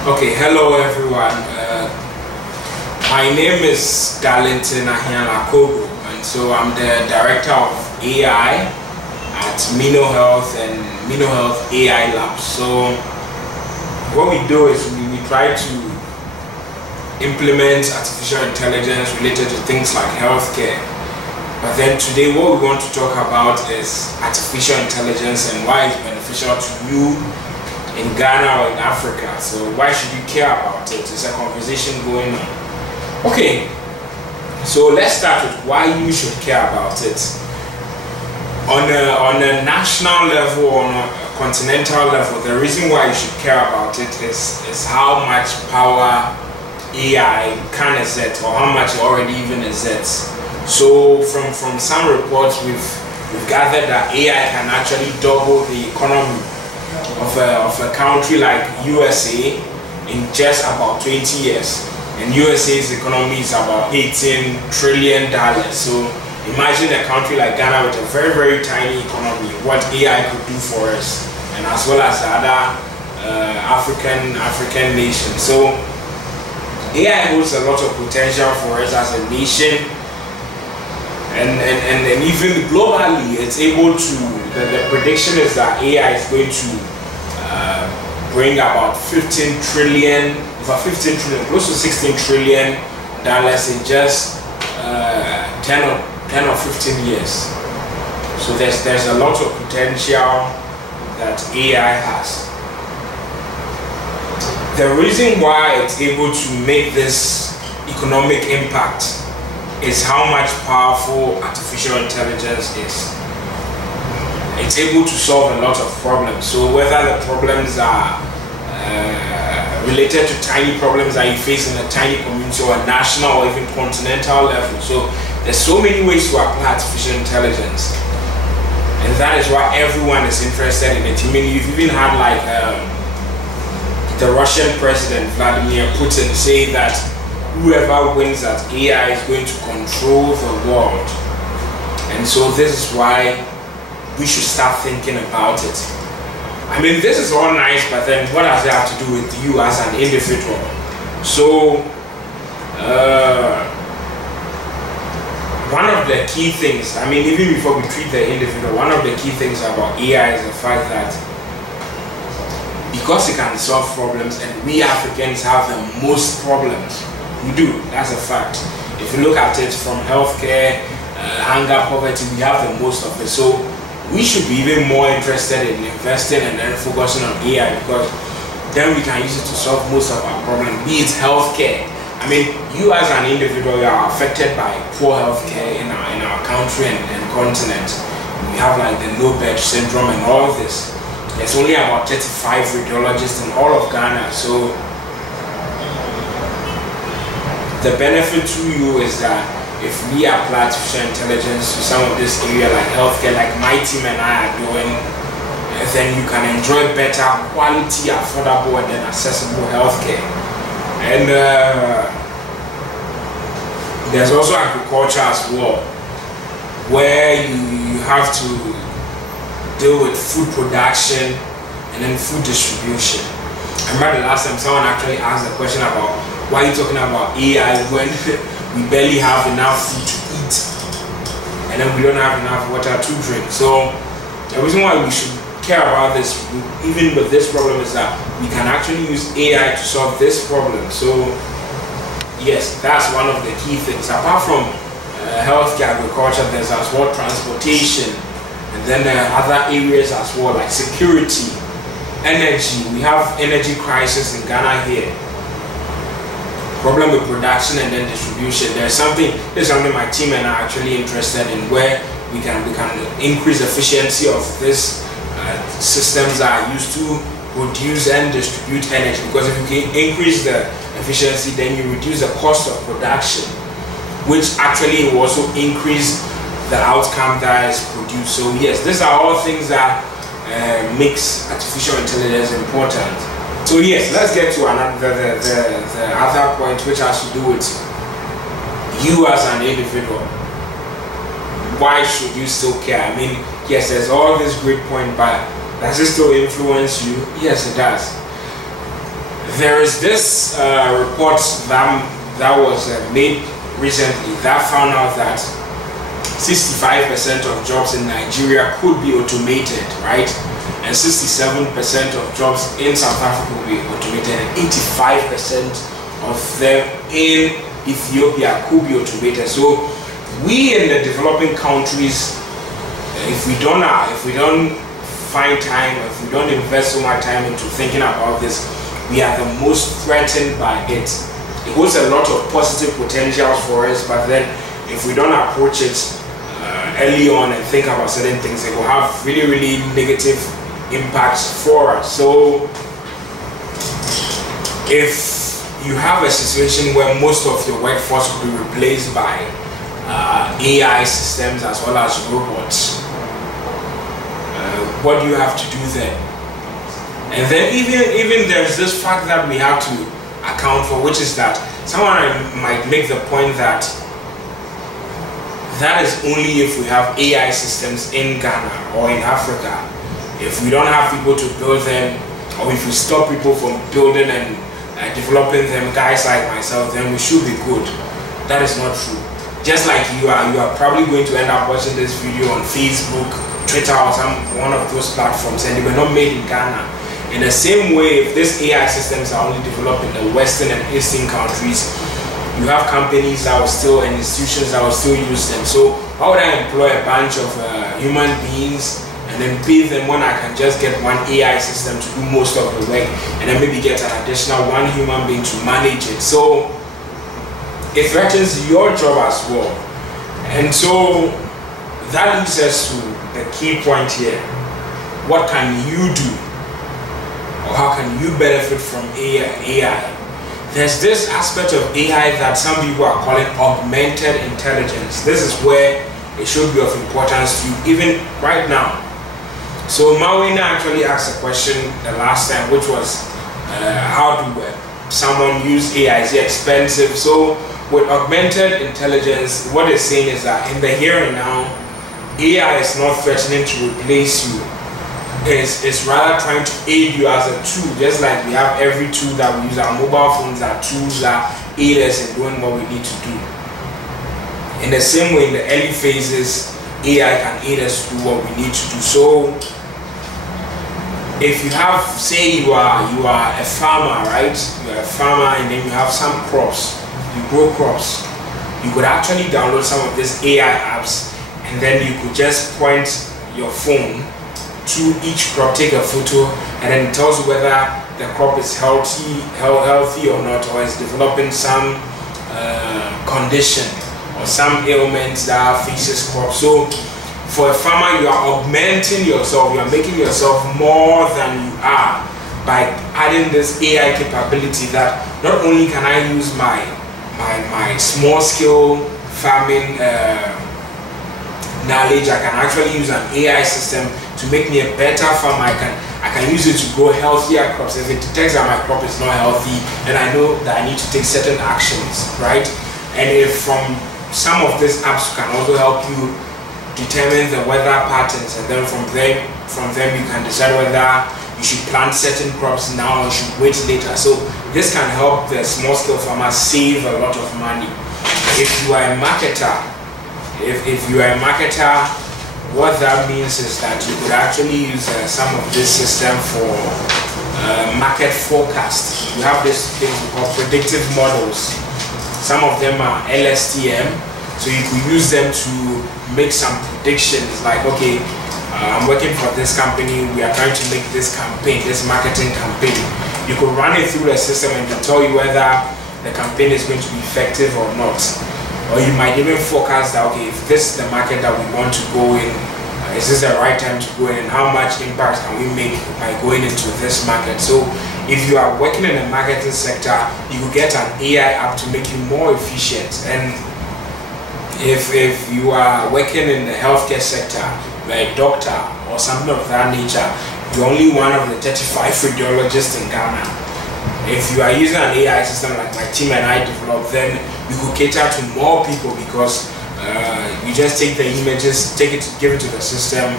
Okay, hello everyone. My name is Darlington Ahiale Akogo, and so I'm the director of AI at minoHealth and minoHealth AI Labs. So what we do is we try to implement artificial intelligence related to things like healthcare. But then today what we want to talk about is artificial intelligence and why it's beneficial to you in Ghana or in Africa. So why should you care about it? It's a conversation going on. Okay, so let's start with why you should care about it. On a national level, on a continental level, the reason why you should care about it is how much power AI can exert, or how much it already even exerts. So from some reports we've gathered that AI can actually double the economy of a country like USA in just about 20 years. And USA's economy is about $18 trillion. So imagine a country like Ghana with a very, very tiny economy, what AI could do for us, and as well as the other African nations. So AI holds a lot of potential for us as a nation, and even globally, it's able to, the prediction is that AI is going to bring about over 15 trillion, close to 16 trillion dollars in just 10 or 15 years. So there's a lot of potential that AI has. The reason why it's able to make this economic impact is how much powerful artificial intelligence is. It's able to solve a lot of problems. So whether the problems are related to tiny problems that you face in a tiny community, or a national or even continental level. So there's so many ways to apply artificial intelligence, and that is why everyone is interested in it. I mean, you've even had like the Russian president Vladimir Putin say that whoever wins at AI is going to control the world. And so this is why we should start thinking about it. I mean, this is all nice, but then what does it have to do with you as an individual? So one of the key things, I mean, even before we treat the individual, one of the key things about AI is the fact that because it can solve problems, and we Africans have the most problems. We do, that's a fact. If you look at it from healthcare, hunger, poverty, we have the most of it. So we should be even more interested in investing and then focusing on AI, because then we can use it to solve most of our problems, be it healthcare. I mean, you as an individual, you are affected by poor healthcare in our country and continent. We have like the low bed syndrome and all of this. There's only about 35 radiologists in all of Ghana. So the benefit to you is that if we apply artificial intelligence to some of this area like healthcare, like my team and I are doing, then you can enjoy better quality, affordable, and then accessible healthcare. And there's also agriculture as well, where you have to deal with food production and then food distribution. I remember the last time someone actually asked a question about why are you talking about AI when we barely have enough food to eat, and then we don't have enough water to drink. So the reason why we should care about this, even with this problem, is that we can actually use AI to solve this problem. So yes, that's one of the key things. Apart from healthcare, agriculture, there's as well transportation, and then other areas as well, like security, energy. We have energy crisis in Ghana here. Problem with production and then distribution. This is something my team and I are actually interested in, where we can increase efficiency of this systems that are used to produce and distribute energy. Because if you can increase the efficiency, then you reduce the cost of production, which actually will also increase the outcome that is produced. So yes, these are all things that makes artificial intelligence important. So yes, let's get to another the other point, which has to do with you as an individual. Why should you still care? I mean, yes, there's all this great point, but does it still influence you? Yes, it does. There is this report that was made recently that found out that 65% of jobs in Nigeria could be automated, right? And 67% of jobs in South Africa will be automated, and 85% of them in Ethiopia could be automated. So we in the developing countries, if we don't find time, if we don't invest so much time into thinking about this, we are the most threatened by it. It holds a lot of positive potentials for us, but then if we don't approach it early on and think about certain things, it will have really, really negative impacts for us. So if you have a situation where most of your workforce will be replaced by AI systems as well as robots, what do you have to do then? And then even there's this fact that we have to account for, which is that someone might make the point that that is only if we have AI systems in Ghana or in Africa. If we don't have people to build them, or if we stop people from building and developing them, guys like myself, then we should be good. That is not true. Just like you are probably going to end up watching this video on Facebook, Twitter, or one of those platforms, and they were not made in Ghana. In the same way, if these AI systems are only developed in the Western and Eastern countries, you have companies that will still, and institutions that will still use them. So how would I employ a bunch of human beings and then pay them when I can just get one AI system to do most of the work, and then maybe get an additional one human being to manage it? So it threatens your job as well. And so that leads us to the key point here. What can you do? Or how can you benefit from AI? There's this aspect of AI that some people are calling augmented intelligence. This is where it should be of importance to you even right now. So Mawina actually asked a question the last time, which was how do someone use AI? Is it expensive? So with augmented intelligence, what it's saying is that in the here and now, AI is not threatening to replace you. It's rather trying to aid you as a tool, just like we have every tool that we use. Our mobile phones are tools that aid us in doing what we need to do. In the same way, in the early phases, AI can aid us to do what we need to do. So if you have, say you are a farmer, right? You're a farmer and then you have some crops, you grow crops. You could actually download some of these AI apps, and then you could just point your phone to each crop, take a photo, and then it tells you whether the crop is healthy or not, or is developing some condition or some ailments that faces crop. So for a farmer, you are augmenting yourself, you are making yourself more than you are by adding this AI capability that not only can I use my small scale farming knowledge, I can actually use an AI system to make me a better farmer. I can use it to grow healthier crops. If it detects that my crop is not healthy, then I know that I need to take certain actions, right? And if from some of these apps can also help you determine the weather patterns, and then from them you can decide whether you should plant certain crops now or you should wait later. So this can help the small scale farmers save a lot of money. If you are a marketer, what that means is that you could actually use some of this system for market forecast. You have this thing called predictive models. Some of them are LSTM, so you could use them to make some predictions like, okay, I'm working for this company, we are trying to make this campaign, this marketing campaign. You could run it through the system and to tell you whether the campaign is going to be effective or not. Or you might even forecast that, okay, if this is the market that we want to go in, is this the right time to go in, and how much impact can we make by going into this market? So if you are working in the marketing sector, you will get an AI app to make you more efficient. And if you are working in the healthcare sector, like a doctor or something of that nature, you're only one of the 35 radiologists in Ghana. If you are using an AI system like my team and I developed, then you could cater to more people, because you just take the images, give it to the system.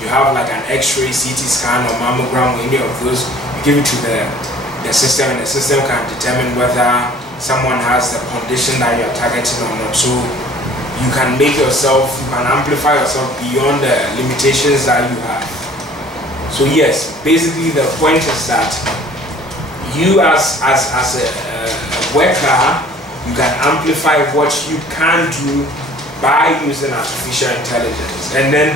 You have like an X-ray, CT scan, or mammogram, or any of those. You give it to the system, and the system can determine whether someone has the condition that you're targeting or not. So you can make yourself, you can amplify yourself beyond the limitations that you have. So yes, basically the point is that you as a worker, you can amplify what you can do by using artificial intelligence. And then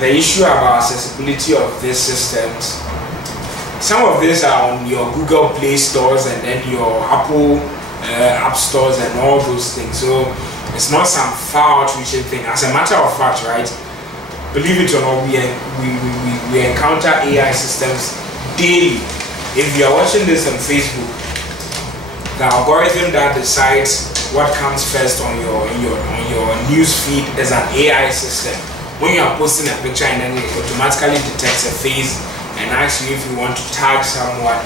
the issue about accessibility of these systems, some of these are on your Google Play stores and then your Apple app stores and all those things. So it's not some far outreaching thing. As a matter of fact, right, believe it or not, we encounter AI systems daily. If you are watching this on Facebook, the algorithm that decides what comes first on your news feed is an AI system. When you are posting a picture, and then it automatically detects a face and asks you if you want to tag someone,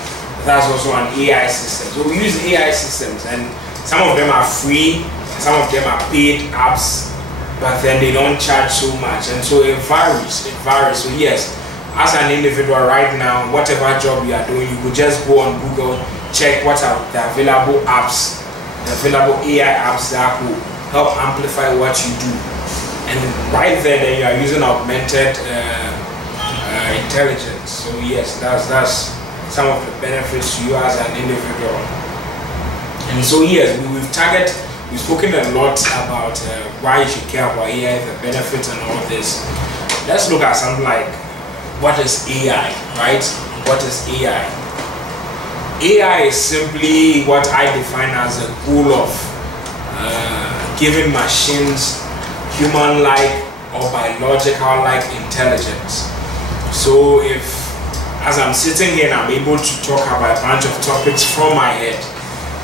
that's also an AI system. So we use AI systems, and some of them are free, some of them are paid apps, but then they don't charge so much, and so it varies. So yes, as an individual right now, whatever job you are doing, you could just go on Google, check what are the available apps, the available AI apps that could help amplify what you do. And right there, then you are using augmented intelligence. So yes, that's some of the benefits to you as an individual. And so yes, we've spoken a lot about why you should care about AI, the benefits and all this. Let's look at something like, what is AI, right? What is AI? AI is simply what I define as a goal of giving machines human-like or biological-like intelligence. So if, as I'm sitting here and I'm able to talk about a bunch of topics from my head,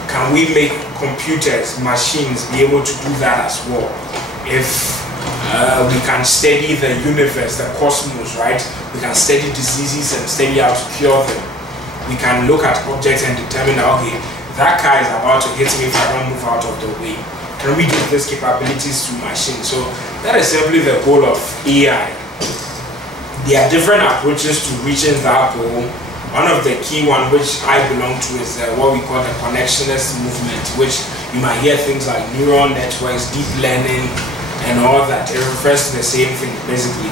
can we make computers, machines be able to do that as well? If we can study the universe, the cosmos, right? We can study diseases and study how to cure them. We can look at objects and determine that, okay, that car is about to hit me if I don't move out of the way. Can we give these capabilities to machines? So that is simply the goal of AI. There are different approaches to reaching that goal. One of the key ones which I belong to is what we call the connectionist movement, which you might hear things like neural networks, deep learning, and all that. It refers to the same thing basically.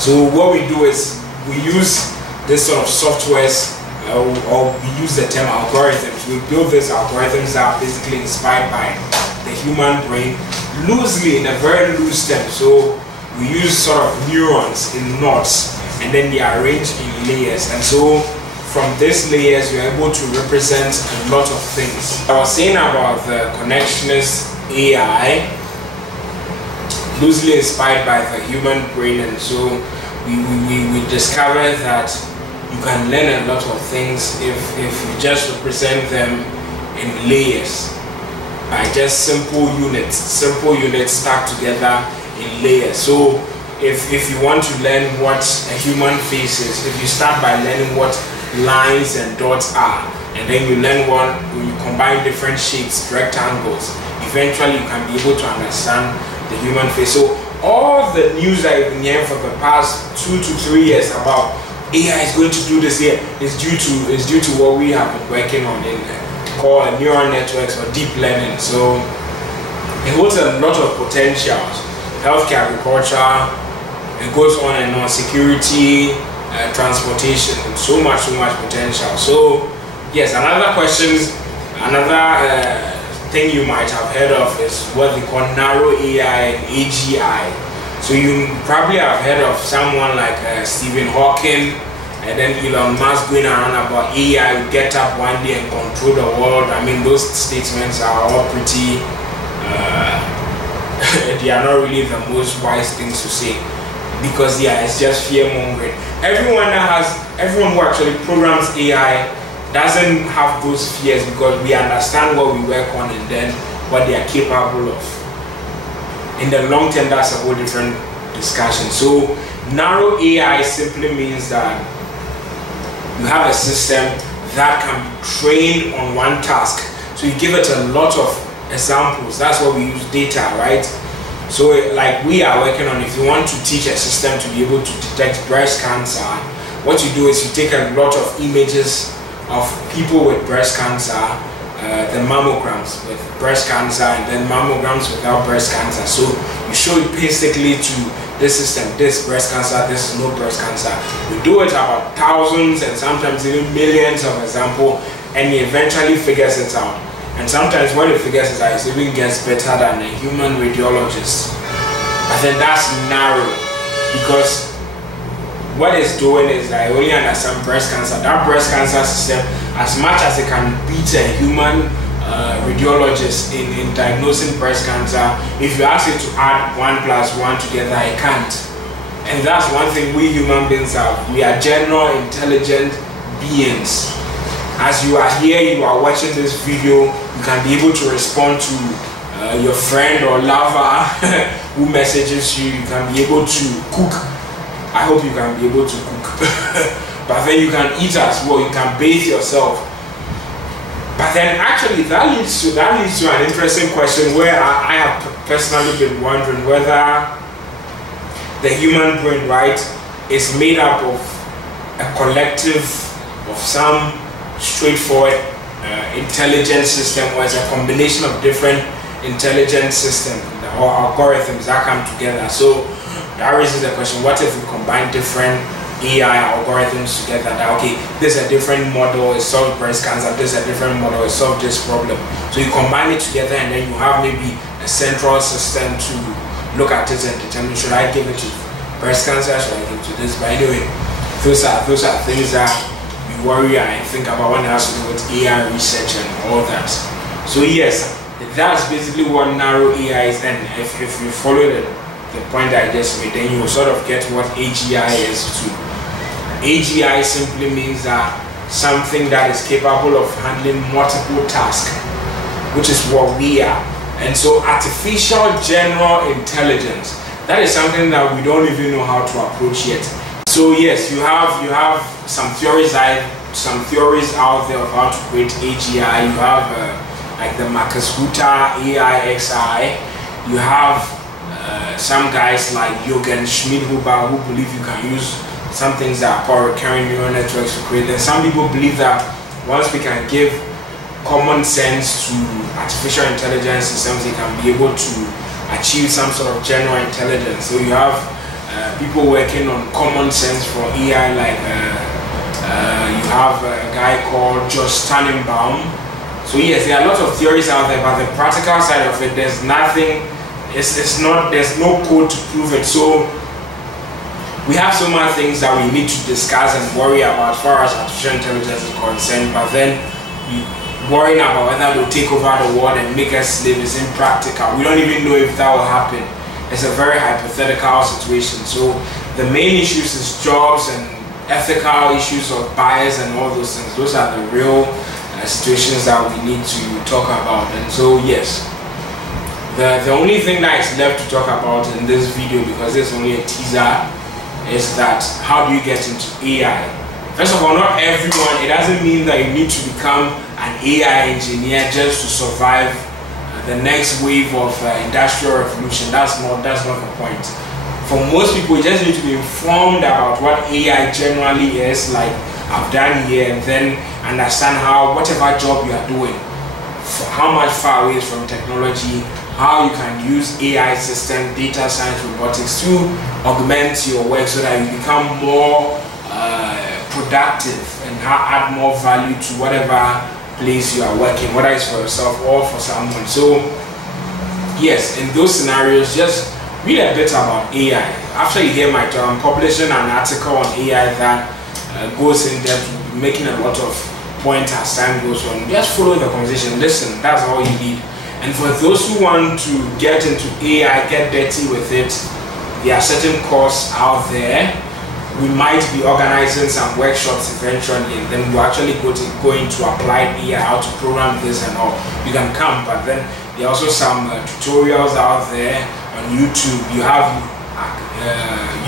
So what we do is we use this sort of softwares, or we use the term algorithms. We build these algorithms that are basically inspired by the human brain, loosely, in a very loose term. So we use sort of neurons in knots, and then they are arranged in layers. And so from these layers, you're able to represent a lot of things. I was saying about the connectionist AI, loosely inspired by the human brain, and so we discovered that you can learn a lot of things if you just represent them in layers, by just simple units stacked together in layers. So if you want to learn what a human face is, if you start by learning what lines and dots are, and then you learn when you combine different shapes, rectangles, eventually you can be able to understand the human face. So all the news that you've been hearing for the past 2 to 3 years about AI is going to do this here is due to what we have been working on in called neural networks or deep learning. So it holds a lot of potentials. Healthcare, agriculture, it goes on and on, security, transportation, so much potential. So yes, another thing you might have heard of is what they call narrow AI and AGI. So you probably have heard of someone like Stephen Hawking, and then Elon Musk going around about AI will get up one day and control the world. I mean, those statements are all pretty, they are not really the most wise things to say, because yeah, it's just fear mongering. Everyone who actually programs AI doesn't have those fears, because we understand what we work on and then what they are capable of. In the long term, that's a whole different discussion. So narrow AI simply means that you have a system that can be trained on one task. So you give it a lot of examples. That's why we use data, right? So like we are working on, if you want to teach a system to be able to detect breast cancer, what you do is you take a lot of images of people with breast cancer, the mammograms with breast cancer, and then mammograms without breast cancer. So you show it basically to this system, this breast cancer, this is no breast cancer. You do it about thousands and sometimes even millions of examples, and it eventually figures it out. And sometimes when it figures it out, it even gets better than a human radiologist. But then that's narrow, because what it's doing is that it only understands breast cancer. That breast cancer system, as much as it can beat a human radiologist in diagnosing breast cancer, if you ask it to add 1 + 1 together, it can't. And that's one thing we human beings have. We are general intelligent beings. As you are here, you are watching this video, you can be able to respond to your friend or lover who messages you. You can be able to cook. I hope you can be able to cook. But then you can eat as well, you can bathe yourself. But then actually that leads to an interesting question where I have personally been wondering whether the human brain, right, is made up of a collective of some straightforward intelligence system, or is a combination of different intelligence systems or algorithms that come together. So that raises the question, what if we combine different AI algorithms together? That okay, this is a different model, it solves breast cancer, this is a different model, it solves this problem. So you combine it together and then you have maybe a central system to look at it and determine, should I give it to breast cancer, should I give it to this? But anyway, those are things that we worry and think about when it has to do with AI research and all that. So yes, that's basically what narrow AI is. And if you follow the point that I just made, then you will sort of get what AGI is too. AGI simply means that something that is capable of handling multiple tasks, which is what we are. And so artificial general intelligence, that is something that we don't even know how to approach yet. So yes, you have some theories out there of how to create AGI. You have like the Marcus Guta AIXI. You have some guys like Jürgen Schmidhuber who believe you can use some things that are called recurring neural networks to create them. Some people believe that once we can give common sense to artificial intelligence systems, they can be able to achieve some sort of general intelligence. So you have people working on common sense for AI, like you have a guy called Josh Tannenbaum. So yes, there are lots of theories out there, but the practical side of it, there's nothing. There's no code to prove it. So we have so many things that we need to discuss and worry about as far as artificial intelligence is concerned, but then worrying about whether they'll take over the world and make us slaves is impractical. We don't even know if that will happen. It's a very hypothetical situation. So the main issues is jobs and ethical issues of bias and all those things. Those are the real situations that we need to talk about. And so yes, the only thing that is left to talk about in this video, because it's only a teaser, is that how do you get into AI? First of all, not everyone, it doesn't mean that you need to become an AI engineer just to survive the next wave of industrial revolution. That's not the point. For most people, you just need to be informed about what AI generally is, like I've done here, and then understand how whatever job you are doing, how much far away is from technology, how you can use AI system, data science, robotics to augment your work so that you become more productive and add more value to whatever place you are working, whether it's for yourself or for someone. So yes, in those scenarios, just read a bit about AI. After you hear my talk, I'm publishing an article on AI that goes in depth, making a lot of points as time goes on. Just follow the conversation, listen, that's all you need. And for those who want to get into AI, get dirty with it, there are certain courses out there. We might be organizing some workshops eventually, and then we're actually going to apply AI, how to program this and all. You can come, but then there are also some tutorials out there on YouTube. You have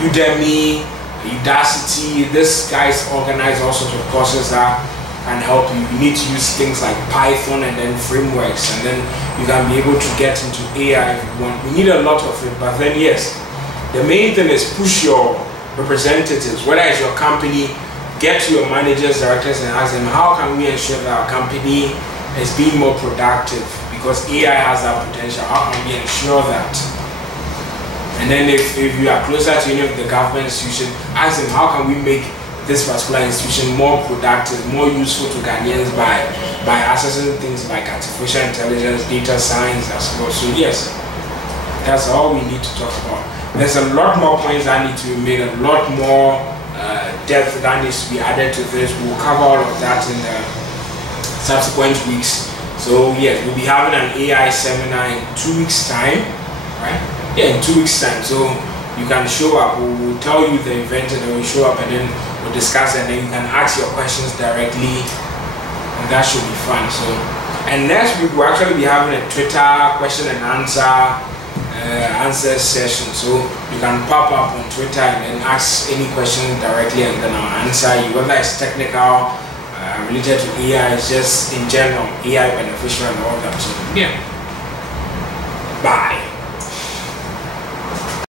Udemy, Udacity. This guys organize all sorts of courses that can help you. You need to use things like Python and then frameworks, and then you can be able to get into AI if you want. We need a lot of it, but then yes, the main thing is push your representatives, whether it's your company get to your managers, directors, and ask them, how can we ensure that our company is being more productive? Because AI has that potential. How can we ensure that? And then if you are closer to any of the government institutions, ask them, how can we make this particular institution more productive, more useful to Ghanaians by accessing things like artificial intelligence, data science as well. So yes, that's all we need to talk about. There's a lot more points that need to be made, a lot more depth that needs to be added to this. We'll cover all of that in the subsequent weeks. So yes, we'll be having an AI seminar in 2 weeks time, right? Yeah, in 2 weeks time. So you can show up, we'll tell you the event and then we'll show up and then we'll discuss it, and then you can ask your questions directly, and that should be fun. So, and next week we'll actually be having a Twitter question and answer session. So you can pop up on Twitter and then ask any question directly, and then I'll answer you, whether it's technical, related to AI, it's just in general, AI beneficial and all that. So yeah, bye.